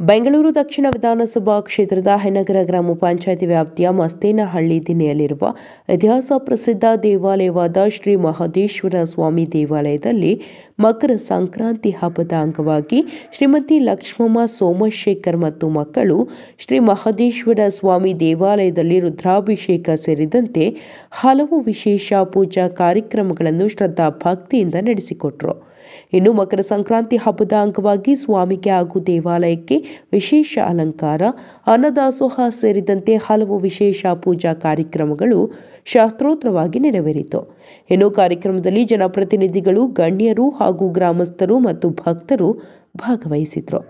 ಬೆಂಗಳೂರು ದಕ್ಷಿಣ ವಿಧಾನಸಭಾ ಕ್ಷೇತ್ರದ ಹೆನ್ನಗರ ಗ್ರಾಮ ಪಂಚಾಯಿತಿ ವ್ಯಾಪ್ತಿಯ ಮಸ್ತೇನಹಳ್ಳಿ ದಿನ್ನೆಯಲ್ಲಿರುವ ಇತಿಹಾಸ ಪ್ರಸಿದ್ಧ ದೇವಾಲಯವಾದ ಶ್ರೀ ಮಹದೇಶ್ವರ ಸ್ವಾಮಿ ದೇವಾಲಯದಲ್ಲಿ ಮಕರ ಸಂಕ್ರಾಂತಿ ಹಬ್ಬದ ಅಂಗವಾಗಿ ಶ್ರೀಮತಿ ಲಕ್ಷ್ಮಮ್ಮ ಸೋಮಶೇಖರ್ ಮತ್ತು ಮಕ್ಕಳು ಶ್ರೀ ಮಹದೇಶ್ವರ ಸ್ವಾಮಿ ದೇವಾಲಯದಲ್ಲಿ ರುದ್ರಾಭಿಷೇಕ ಸೇರಿದಂತೆ ಹಲವು ವಿಶೇಷ ಪೂಜಾ ಕಾರ್ಯಕ್ರಮಗಳನ್ನು ಶ್ರದ್ಧಾ ಭಕ್ತಿಯಿಂದ ನಡೆಸಿಕೊಟ್ಟರು. ಇನ್ನು ಮಕರ ಸಂಕ್ರಾಂತಿ ಹಬ್ಬದ ಅಂಗವಾಗಿ ಸ್ವಾಮಿಗೆ ಹಾಗೂ ದೇವಾಲಯಕ್ಕೆ ವಿಶೇಷ ಅಲಂಕಾರ, ಅನ್ನದಾಸೋಹ ಸೇರಿದಂತೆ ಹಲವು ವಿಶೇಷ ಪೂಜಾ ಕಾರ್ಯಕ್ರಮಗಳು ಶಾಸ್ತ್ರೋಕ್ತವಾಗಿ ನೆರವೇರಿತು. ಇನ್ನು ಕಾರ್ಯಕ್ರಮದಲ್ಲಿ ಜನಪ್ರತಿನಿಧಿಗಳು, ಗಣ್ಯರು ಹಾಗೂ ಗ್ರಾಮಸ್ಥರು ಮತ್ತು ಭಕ್ತರು ಭಾಗವಹಿಸಿದ್ರು.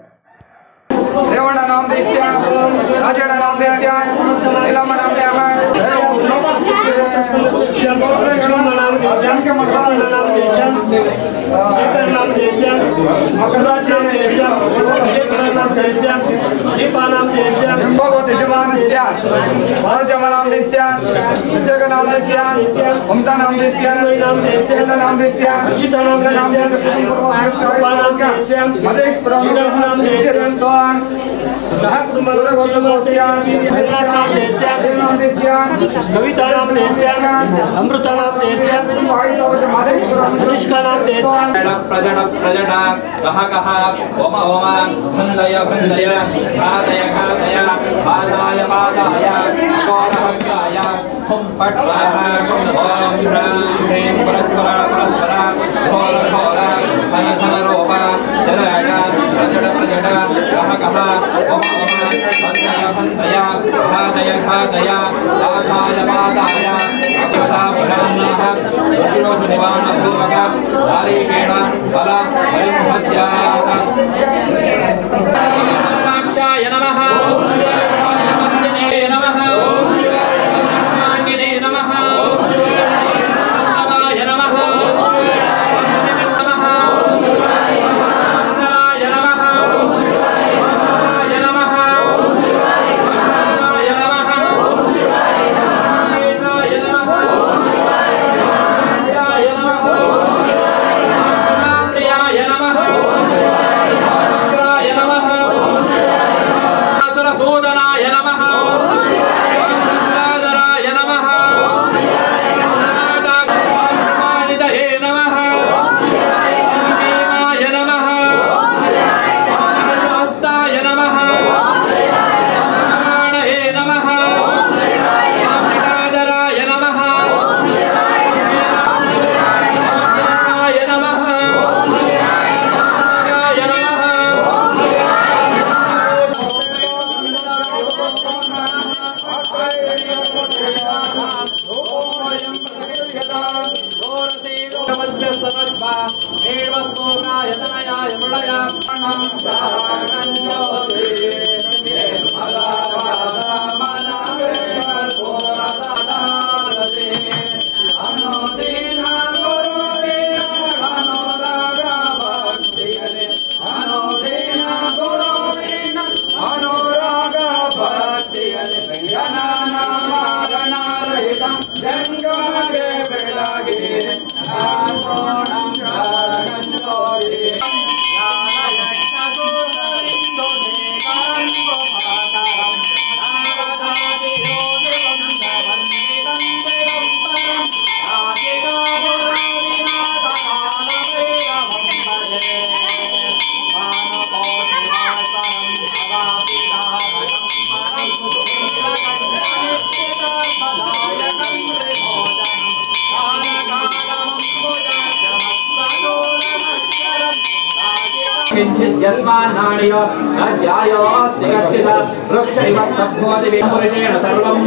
यस्मान्नाणियो नद्यायोऽस्ति कश्चित् वृक्षैवस्तभ्योऽतिविपुरुषेण सर्वं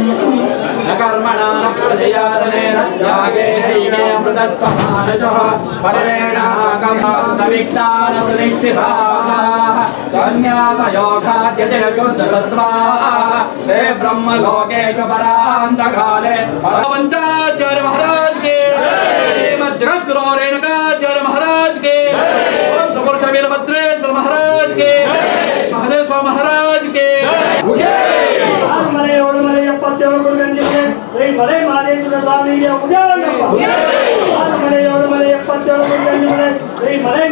न कर्मणा न प्रजया धनेन त्यागे हैवे मृतत्वमानशः परमेणाकं सुनिश्चिताः सन्न्यासयोगाद्यते शुद्धसत्त्वाः ते ब्रह्मलोकेषु परान्तकाले पंचाचार्य महाराज के जगद्गुरु रेणुकाचार्य महाराज के पुरुष वीरभद्रेश्वर महाराज के महादेश्वर महाराज के ಶ್ರೀ ಮಲೈ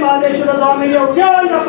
ಮಹದೇಶ್ವರ ಸ್ವಾಮಿಗೆ ಉದ್ಯಾನಪ್ಪ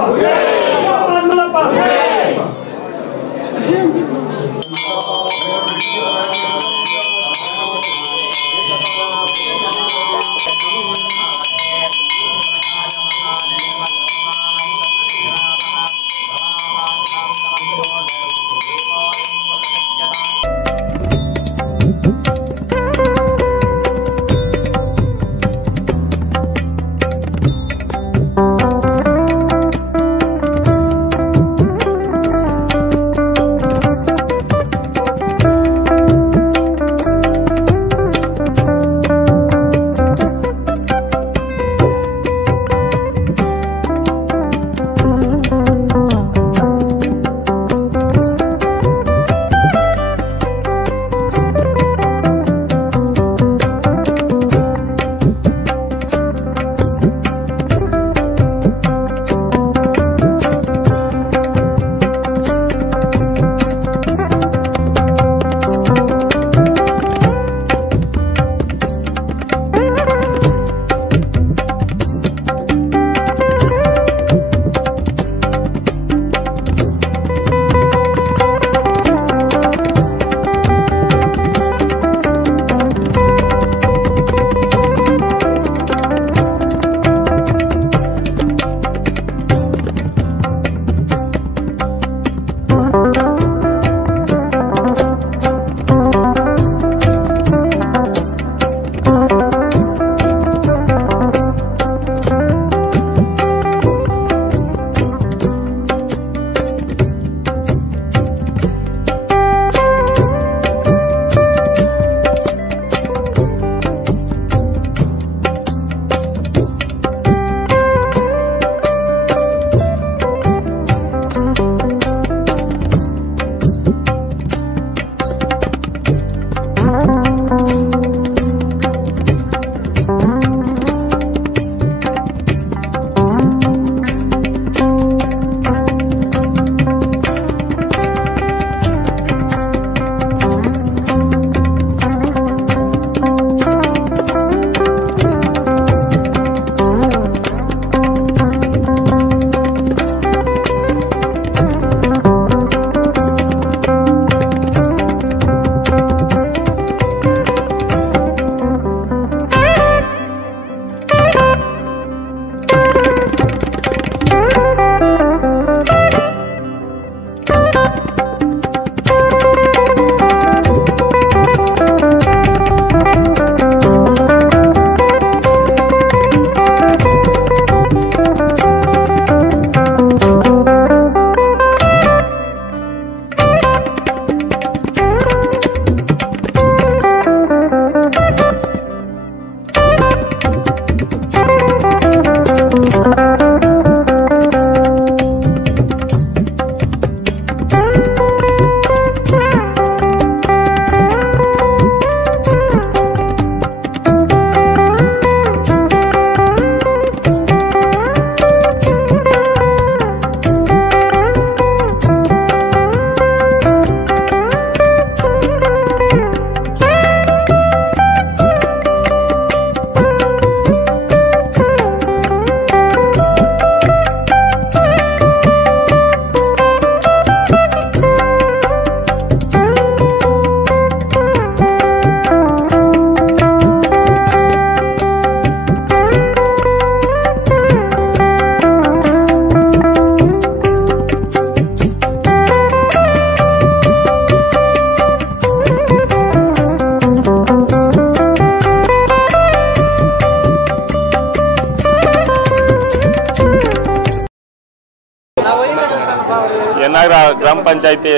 ಯನ್ನಾಗರ ಗ್ರಾಮ ಪಂಚಾಯಿತಿ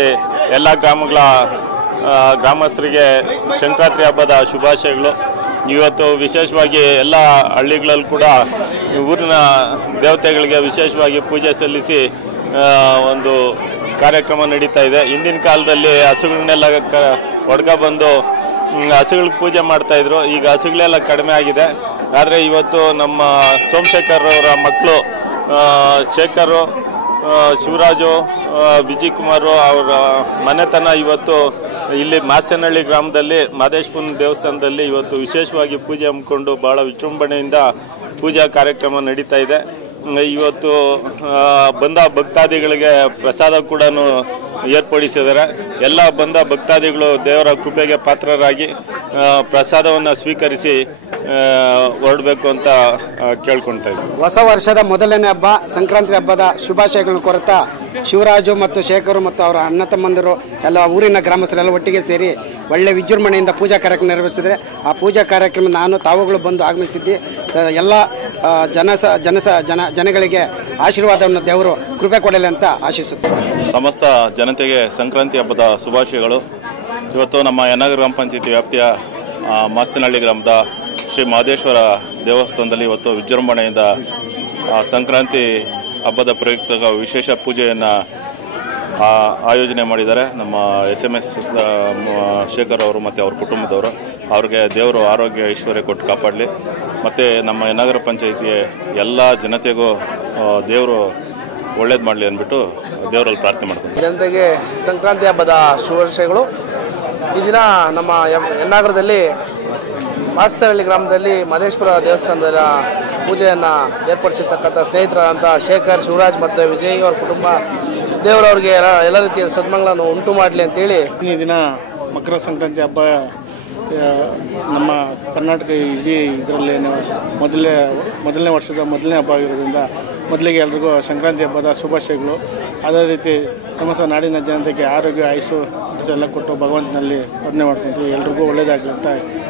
ಎಲ್ಲ ಗ್ರಾಮಸ್ಥರಿಗೆ ಸಂಕ್ರಾಂತಿ ಹಬ್ಬದ ಶುಭಾಶಯಗಳು. ಇವತ್ತು ವಿಶೇಷವಾಗಿ ಎಲ್ಲ ಹಳ್ಳಿಗಳಲ್ಲೂ ಕೂಡ ಊರಿನ ದೇವತೆಗಳಿಗೆ ವಿಶೇಷವಾಗಿ ಪೂಜೆ ಸಲ್ಲಿಸಿ ಒಂದು ಕಾರ್ಯಕ್ರಮ ನಡೀತಾ ಇದೆ. ಹಿಂದಿನ ಕಾಲದಲ್ಲಿ ಹಸುಗಳನ್ನೆಲ್ಲ ಹೊಡ್ಕೊಬಂದು ಹಸುಗಳಿಗೆ ಪೂಜೆ ಮಾಡ್ತಾಯಿದ್ರು. ಈಗ ಹಸುಗಳೆಲ್ಲ ಕಡಿಮೆ ಆಗಿದೆ. ಆದರೆ ಇವತ್ತು ನಮ್ಮ ಸೋಮಶೇಖರ್ ಅವರ ಮಕ್ಕಳು ಶೇಖರು, ಶಿವರಾಜು, ವಿಜಯ್ ಕುಮಾರು ಅವರ ಮನೆತನ ಇವತ್ತು ಇಲ್ಲಿ ಮಾಸ್ಯನಹಳ್ಳಿ ಗ್ರಾಮದಲ್ಲಿ ಮಾದೇಶ್ವರನ ದೇವಸ್ಥಾನದಲ್ಲಿ ಇವತ್ತು ವಿಶೇಷವಾಗಿ ಪೂಜೆ ಹಮ್ಮಿಕೊಂಡು ಭಾಳ ವಿಜೃಂಭಣೆಯಿಂದ ಪೂಜಾ ಕಾರ್ಯಕ್ರಮ ನಡೀತಾ ಇದೆ. ಇವತ್ತು ಬಂದ ಭಕ್ತಾದಿಗಳಿಗೆ ಪ್ರಸಾದ ಕೂಡ ಏರ್ಪಡಿಸಿದ್ದಾರೆ. ಎಲ್ಲ ಬಂದ ಭಕ್ತಾದಿಗಳು ದೇವರ ಕೃಪೆಗೆ ಪಾತ್ರರಾಗಿ ಪ್ರಸಾದವನ್ನು ಸ್ವೀಕರಿಸಿ ಹೊರಡಬೇಕು ಅಂತ ಕೇಳ್ಕೊಳ್ತಾ ಇದ್ದೀವಿ. ಹೊಸ ವರ್ಷದ ಮೊದಲನೇ ಹಬ್ಬ ಸಂಕ್ರಾಂತಿ ಹಬ್ಬದ ಶುಭಾಶಯಗಳನ್ನು ಕೊರತಾ ಶಿವರಾಜು ಮತ್ತು ಶೇಖರು ಮತ್ತು ಅವರ ಅಣ್ಣ ತಮ್ಮಂದಿರು ಎಲ್ಲ ಊರಿನ ಗ್ರಾಮಸ್ಥರೆಲ್ಲ ಒಟ್ಟಿಗೆ ಸೇರಿ ಒಳ್ಳೆ ವಿಜೃಂಭಣೆಯಿಂದ ಪೂಜಾ ಕಾರ್ಯಕ್ರಮ ನಿರ್ವಹಿಸಿದರೆ ಆ ಪೂಜಾ ಕಾರ್ಯಕ್ರಮ ತಾವುಗಳು ಬಂದು ಆಗಮಿಸಿದ್ದು ಎಲ್ಲ ಜನಗಳಿಗೆ ಆಶೀರ್ವಾದವನ್ನು ದೇವರು ಕೃಪೆ ಕೊಡಲಿ ಅಂತ ಆಶಿಸುತ್ತೇವೆ. ಸಮಸ್ತ ಜನತೆಗೆ ಸಂಕ್ರಾಂತಿ ಹಬ್ಬದ ಶುಭಾಶಯಗಳು. ಇವತ್ತು ನಮ್ಮ ಯನ್ನಾಗರ ಗ್ರಾಮ ಪಂಚಾಯತಿ ವ್ಯಾಪ್ತಿಯ ಮಾಸ್ತಿನಹಳ್ಳಿ ಗ್ರಾಮದ ಶ್ರೀ ಮಹದೇಶ್ವರ ದೇವಸ್ಥಾನದಲ್ಲಿ ಇವತ್ತು ವಿಜೃಂಭಣೆಯಿಂದ ಸಂಕ್ರಾಂತಿ ಹಬ್ಬದ ಪ್ರಯುಕ್ತ ವಿಶೇಷ ಪೂಜೆಯನ್ನು ಆಯೋಜನೆ ಮಾಡಿದ್ದಾರೆ. ನಮ್ಮ SMS ಶೇಖರ್ ಅವರು ಮತ್ತು ಅವ್ರ ಕುಟುಂಬದವರು. ಅವ್ರಿಗೆ ದೇವರು ಆರೋಗ್ಯ ಐಶ್ವರ್ಯ ಕೊಟ್ಟು ಕಾಪಾಡಲಿ. ಮತ್ತು ನಮ್ಮ ನಗರ ಪಂಚಾಯಿತಿಗೆ ಎಲ್ಲ ಜನತೆಗೂ ದೇವರು ಒಳ್ಳೇದು ಮಾಡಲಿ ಅಂದ್ಬಿಟ್ಟು ದೇವರಲ್ಲಿ ಪ್ರಾರ್ಥನೆ ಮಾಡ್ತೀನಿ. ಜನತೆಗೆ ಸಂಕ್ರಾಂತಿ ಹಬ್ಬದ ಶುಭಾಶಯಗಳು. ಈ ದಿನ ನಮ್ಮ ಯನ್ನಾಗರದಲ್ಲಿ ಮಾಸ್ತಿನಹಳ್ಳಿ ಗ್ರಾಮದಲ್ಲಿ ಮಹದೇಶ್ವರ ದೇವಸ್ಥಾನದ ಪೂಜೆಯನ್ನು ಏರ್ಪಡಿಸಿರ್ತಕ್ಕಂಥ ಸ್ನೇಹಿತರಾದಂಥ ಶೇಖರ್, ಶಿವರಾಜ್ ಮತ್ತು ವಿಜಯ್ ಅವರ ಕುಟುಂಬ ದೇವರವ್ರಿಗೆ ಎಲ್ಲ ರೀತಿಯ ಸನ್ಮಾನಗಳನ್ನು ಉಂಟು ಮಾಡಲಿ ಅಂತೇಳಿ ಈ ದಿನ ಮಕರ ಸಂಕ್ರಾಂತಿ ಹಬ್ಬ ನಮ್ಮ ಕರ್ನಾಟಕ ಇಡೀ ಇದರಲ್ಲಿ ಮೊದಲನೇ ವರ್ಷದ ಮೊದಲನೇ ಹಬ್ಬ ಆಗಿರೋದ್ರಿಂದ ಮೊದಲಿಗೆ ಎಲ್ರಿಗೂ ಸಂಕ್ರಾಂತಿ ಹಬ್ಬದ ಶುಭಾಶಯಗಳು. ಅದೇ ರೀತಿ ಸಮಸ್ತ ನಾಡಿನ ಜನತೆಗೆ ಆರೋಗ್ಯ ಆಯುಷು ಎಲ್ಲ ಕೊಟ್ಟು ಭಗವಂತನಲ್ಲಿ ಪ್ರಾರ್ಥನೆ ಮಾಡ್ಕೊತೀವಿ. ಎಲ್ರಿಗೂ ಒಳ್ಳೆಯದಾಗಲಿ ಅಂತ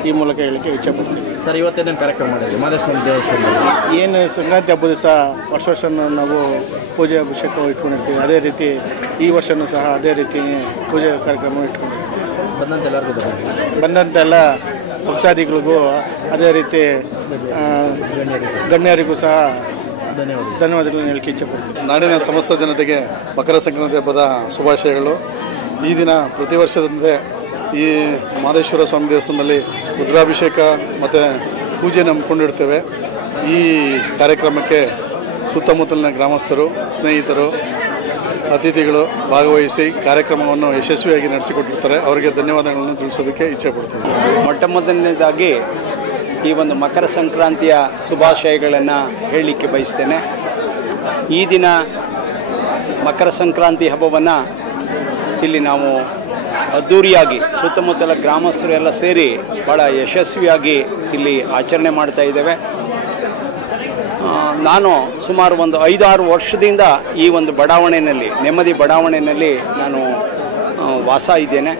ಈ ಮೂಲಕ ಹೇಳಲಿಕ್ಕೆ ಇಚ್ಛೆಪಡ್ತೀವಿ. ಸರ್, ಇವತ್ತೇನೇನು ಕಾರ್ಯಕ್ರಮ ಮಾಡಿದ್ವಿ ಮಾದೇಶ್ವರ ದೇವಸ್ಥಾನದಲ್ಲಿ? ಏನು ಸಂಕ್ರಾಂತಿ ಹಬ್ಬದ ದಿವಸ ವರ್ಷ ನಾವು ಪೂಜೆ ಅಭಿಷೇಕ ಇಟ್ಕೊಂಡಿರ್ತೀವಿ. ಅದೇ ರೀತಿ ಈ ವರ್ಷವೂ ಸಹ ಅದೇ ರೀತಿ ಪೂಜೆ ಕಾರ್ಯಕ್ರಮ ಇಟ್ಕೊಂಡಿರ್ತೀವಿ. ಬಂದಂಥ ಎಲ್ಲ ಭಕ್ತಾದಿಗಳಿಗೂ ಅದೇ ರೀತಿ ಗಣ್ಯರಿಗೂ ಸಹ ಧನ್ಯವಾದಗಳನ್ನು ಹೇಳಕ್ಕೆ ಇಚ್ಛೆಪಡ್ತೀವಿ. ನಾಡಿನ ಸಮಸ್ತ ಜನತೆಗೆ ಮಕರ ಸಂಕ್ರಾಂತಿ ಹಬ್ಬದ ಶುಭಾಶಯಗಳು. ಈ ದಿನ ಪ್ರತಿ ವರ್ಷದಂತೆ ಈ ಮಹದೇಶ್ವರ ಸ್ವಾಮಿ ದೇವಸ್ಥಾನದಲ್ಲಿ ರುದ್ರಾಭಿಷೇಕ ಮತ್ತು ಪೂಜೆ ನಂಬಿಕೊಂಡಿರ್ತೇವೆ. ಈ ಕಾರ್ಯಕ್ರಮಕ್ಕೆ ಸುತ್ತಮುತ್ತಲಿನ ಗ್ರಾಮಸ್ಥರು, ಸ್ನೇಹಿತರು, ಅತಿಥಿಗಳು ಭಾಗವಹಿಸಿ ಕಾರ್ಯಕ್ರಮವನ್ನು ಯಶಸ್ವಿಯಾಗಿ ನಡೆಸಿಕೊಟ್ಟಿರ್ತಾರೆ. ಅವರಿಗೆ ಧನ್ಯವಾದಗಳನ್ನು ತಿಳಿಸೋದಕ್ಕೆ ಇಚ್ಛೆಪಡ್ತೀನಿ. ಮೊಟ್ಟ ಮೊದಲನೇದಾಗಿ ಈ ಒಂದು ಮಕರ ಸಂಕ್ರಾಂತಿಯ ಶುಭಾಶಯಗಳನ್ನು ಹೇಳಲಿಕ್ಕೆ ಬಯಸ್ತೇನೆ. ಈ ದಿನ ಮಕರ ಸಂಕ್ರಾಂತಿ ಹಬ್ಬವನ್ನು ಇಲ್ಲಿ ನಾವು ಅದ್ಧೂರಿಯಾಗಿ ಸುತ್ತಮುತ್ತಲ ಗ್ರಾಮಸ್ಥರು ಎಲ್ಲ ಸೇರಿ ಭಾಳ ಯಶಸ್ವಿಯಾಗಿ ಇಲ್ಲಿ ಆಚರಣೆ ಮಾಡ್ತಾ ಇದ್ದೇವೆ. ನಾನು ಸುಮಾರು ಒಂದು 5-6 ವರ್ಷದಿಂದ ಈ ಒಂದು ಬಡಾವಣೆಯಲ್ಲಿ, ನೆಮ್ಮದಿ ಬಡಾವಣೆಯಲ್ಲಿ ನಾನು ವಾಸ ಇದ್ದೇನೆ.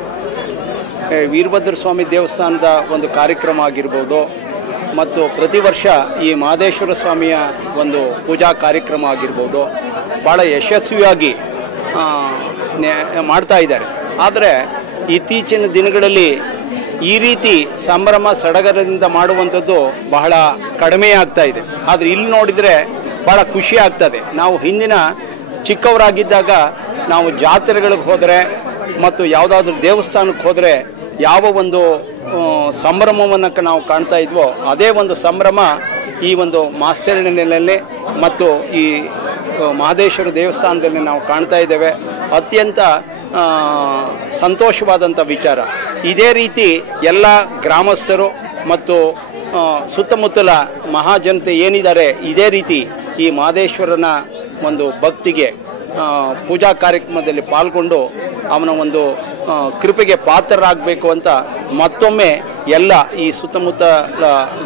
ವೀರಭದ್ರ ಸ್ವಾಮಿ ದೇವಸ್ಥಾನದ ಒಂದು ಕಾರ್ಯಕ್ರಮ ಆಗಿರ್ಬೋದು, ಮತ್ತು ಪ್ರತಿ ವರ್ಷ ಈ ಮಹದೇಶ್ವರ ಸ್ವಾಮಿಯ ಒಂದು ಪೂಜಾ ಕಾರ್ಯಕ್ರಮ ಆಗಿರ್ಬೋದು ಭಾಳ ಯಶಸ್ವಿಯಾಗಿ ಮಾಡ್ತಾ ಇದ್ದಾರೆ. ಆದರೆ ಇತ್ತೀಚಿನ ದಿನಗಳಲ್ಲಿ ಈ ರೀತಿ ಸಂಭ್ರಮ ಸಡಗರದಿಂದ ಮಾಡುವಂಥದ್ದು ಬಹಳ ಕಡಿಮೆ ಆಗ್ತಾ ಇದೆ. ಆದರೆ ಇಲ್ಲಿ ನೋಡಿದರೆ ಭಾಳ ಖುಷಿ ಆಗ್ತದೆ. ನಾವು ಹಿಂದಿನ ಚಿಕ್ಕವರಾಗಿದ್ದಾಗ ನಾವು ಜಾತ್ರೆಗಳಿಗೆ ಹೋದರೆ ಮತ್ತು ಯಾವುದಾದ್ರೂ ದೇವಸ್ಥಾನಕ್ಕೆ ಹೋದರೆ ಯಾವ ಒಂದು ಸಂಭ್ರಮವನ್ನು ನಾವು ಕಾಣ್ತಾ ಇದ್ವೋ ಅದೇ ಒಂದು ಸಂಭ್ರಮ ಈ ಒಂದು ಮಾಸ್ತೇನಹಳ್ಳಿಯಲ್ಲಿ ಮತ್ತು ಈ ಮಹದೇಶ್ವರ ದೇವಸ್ಥಾನದಲ್ಲಿ ನಾವು ಕಾಣ್ತಾ ಇದ್ದೇವೆ. ಅತ್ಯಂತ ಸಂತೋಷವಾದಂಥ ವಿಚಾರ. ಇದೇ ರೀತಿ ಎಲ್ಲ ಗ್ರಾಮಸ್ಥರು ಮತ್ತು ಸುತ್ತಮುತ್ತಲ ಮಹಾಜನತೆ ಏನಿದ್ದಾರೆ ಇದೇ ರೀತಿ ಈ ಮಹದೇಶ್ವರನ ಒಂದು ಭಕ್ತಿಗೆ ಪೂಜಾ ಕಾರ್ಯಕ್ರಮದಲ್ಲಿ ಪಾಲ್ಗೊಂಡು ಅವನ ಒಂದು ಕೃಪೆಗೆ ಪಾತ್ರರಾಗಬೇಕು ಅಂತ ಮತ್ತೊಮ್ಮೆ ಎಲ್ಲ ಈ ಸುತ್ತಮುತ್ತ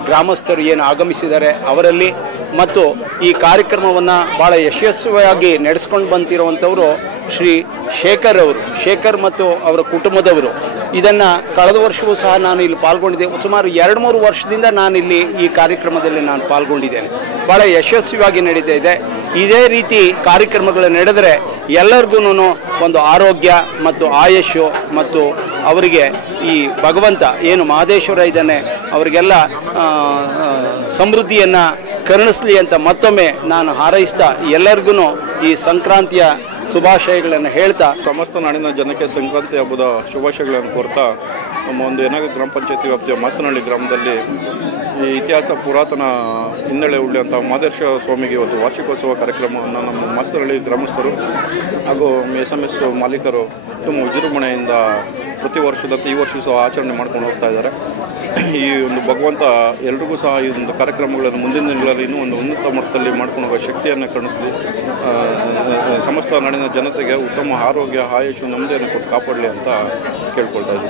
ಗ್ರಾಮಸ್ಥರು ಏನು ಆಗಮಿಸಿದ್ದಾರೆ ಅವರಲ್ಲಿ ಮತ್ತು ಈ ಕಾರ್ಯಕ್ರಮವನ್ನು ಭಾಳ ಯಶಸ್ವಿಯಾಗಿ ನಡೆಸ್ಕೊಂಡು ಬಂದಿರುವಂಥವರು ಶ್ರೀ ಶೇಖರ್ ಮತ್ತು ಅವರ ಕುಟುಂಬದವರು. ಇದನ್ನು ಕಳೆದ ವರ್ಷವೂ ಸಹ ನಾನು ಇಲ್ಲಿ ಪಾಲ್ಗೊಂಡಿದ್ದೆ. ಸುಮಾರು 2-3 ವರ್ಷದಿಂದ ನಾನಿಲ್ಲಿ ಈ ಕಾರ್ಯಕ್ರಮದಲ್ಲಿ ನಾನು ಪಾಲ್ಗೊಂಡಿದ್ದೇನೆ. ಭಾಳ ಯಶಸ್ವಿಯಾಗಿ ನಡೀತಾ ಇದೆ. ಇದೇ ರೀತಿ ಕಾರ್ಯಕ್ರಮಗಳು ನಡೆದರೆ ಎಲ್ಲರಿಗೂ ಒಂದು ಆರೋಗ್ಯ ಮತ್ತು ಆಯುಷ್ಯು ಮತ್ತು ಅವರಿಗೆ ಈ ಭಗವಂತ ಏನು ಮಹದೇಶ್ವರ ಇದ್ದಾನೆ ಅವರಿಗೆಲ್ಲ ಸಮೃದ್ಧಿಯನ್ನು ಕರುಣಿಸಲಿ ಅಂತ ಮತ್ತೊಮ್ಮೆ ನಾನು ಹಾರೈಸ್ತಾ ಎಲ್ಲರಿಗೂ ಈ ಸಂಕ್ರಾಂತಿಯ ಶುಭಾಶಯಗಳನ್ನು ಹೇಳ್ತಾ ಸಮಸ್ತ ನಾಡಿನ ಜನಕ್ಕೆ ಸಂಕ್ರಾಂತಿ ಹಬ್ಬದ ಶುಭಾಶಯಗಳನ್ನು ಕೋರ್ತಾ ನಮ್ಮ ಒಂದು ಯನಗರ ಗ್ರಾಮ ಪಂಚಾಯತಿ ವ್ಯಾಪ್ತಿಯ ಮಾಸ್ತನಹಳ್ಳಿ ಗ್ರಾಮದಲ್ಲಿ ಈ ಇತಿಹಾಸ ಪುರಾತನ ಹಿನ್ನೆಲೆ ಉಳ್ಳಂಥ ಮಹದೇಶ್ವರ ಸ್ವಾಮಿಗೆ ಇವತ್ತು ವಾರ್ಷಿಕೋತ್ಸವ ಕಾರ್ಯಕ್ರಮವನ್ನು ನಮ್ಮ ಮಾಸ್ತನಹಳ್ಳಿ ಗ್ರಾಮಸ್ಥರು ಹಾಗೂ SMS ಮಾಲೀಕರು ತುಂಬ ವಿಜೃಂಭಣೆಯಿಂದ ಪ್ರತಿ ವರ್ಷದಂತೆ ಈ ವರ್ಷ ಸಹ ಆಚರಣೆ ಮಾಡ್ಕೊಂಡು ಹೋಗ್ತಾ ಇದ್ದಾರೆ. ಈ ಒಂದು ಭಗವಂತ ಎಲ್ರಿಗೂ ಸಹ ಈ ಒಂದು ಕಾರ್ಯಕ್ರಮಗಳನ್ನು ಮುಂದಿನ ದಿನಗಳಲ್ಲಿ ಇನ್ನೂ ಒಂದು ಉನ್ನತ ಮಟ್ಟದಲ್ಲಿ ಮಾಡ್ಕೊಂಡು ಹೋಗೋ ಶಕ್ತಿಯನ್ನು ಕಣಿಸಲಿ, ಸಮಸ್ತ ನಾಡಿನ ಜನತೆಗೆ ಉತ್ತಮ ಆರೋಗ್ಯ ಆಯುಷು ನೆಮ್ಮದಿಯನ್ನು ಕೊಟ್ಟು ಕಾಪಾಡಲಿ ಅಂತ ಕೇಳ್ಕೊಳ್ತಾ ಇದ್ದೀವಿ.